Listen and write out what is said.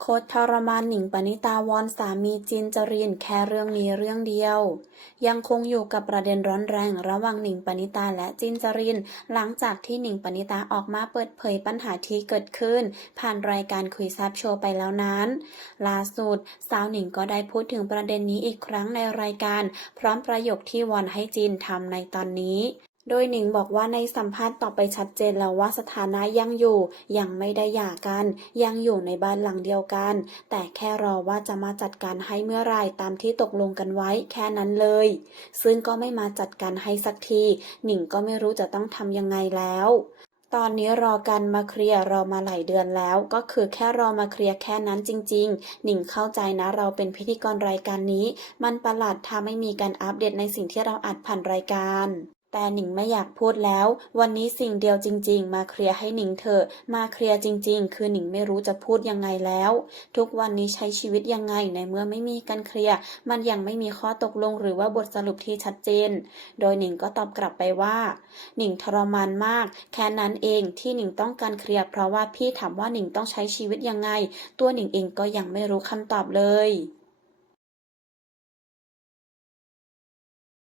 โคตรทรมานหนิงปณิตาวอนสามีจินจรินแค่เรื่องนี้เรื่องเดียว ยังคงอยู่กับประเด็นร้อนแรงระหว่างหนิงปณิตาและจินจริน หลังจากที่หนิงปณิตาออกมาเปิดเผยปัญหาที่เกิดขึ้น ผ่านรายการคุยแซบโชว์ไปแล้วนั้นล่าสุดสาวหนิงก็ได้พูดถึงประเด็นนี้อีกครั้งในรายการ พร้อมประโยคที่วอนให้จินทำในตอนนี้ โดยหนิงบอกว่าในสัมภาษณ์ต่อไปชัดเจนแล้วว่าสถานะยังอยู่ ยังไม่ได้หย่ากัน ยังอยู่ในบ้านหลังเดียวกัน แต่แค่รอว่าจะมาจัดการให้เมื่อไรตามที่ตกลงกันไว้แค่นั้นเลย ซึ่งก็ไม่มาจัดการให้สักที หนิงก็ไม่รู้จะต้องทำยังไงแล้วตอนนี้รอกันมาเคลียร์รอมาหลายเดือนแล้ว ก็คือแค่รอมาเคลียร์แค่นั้นจริง ๆ หนิงเข้าใจนะเราเป็นพิธีกรรายการนี้ มันประหลาดถ้าไม่มีการอัปเดตในสิ่งที่เราอัดผ่านรายการ แต่หนิงไม่อยากพูดแล้ว วันนี้สิ่งเดียวจริง ๆ มาเคลียร์ให้หนิงเถอะ มาเคลียร์จริง ๆ คือหนิงไม่รู้จะพูดยังไงแล้ว ทุกวันนี้ใช้ชีวิตยังไงในเมื่อไม่มีการเคลียร์มันยังไม่มีข้อตกลงหรือว่าบทสรุปที่ชัดเจน โดยหนิงก็ตอบกลับไปว่า หนิงทรมานมาก แค่นั้นเองที่หนิงต้องการเคลียร์เพราะว่าพี่ถามว่าหนิงต้องใช้ชีวิตยังไง ตัวหนิงเองก็ยังไม่รู้คำตอบเลย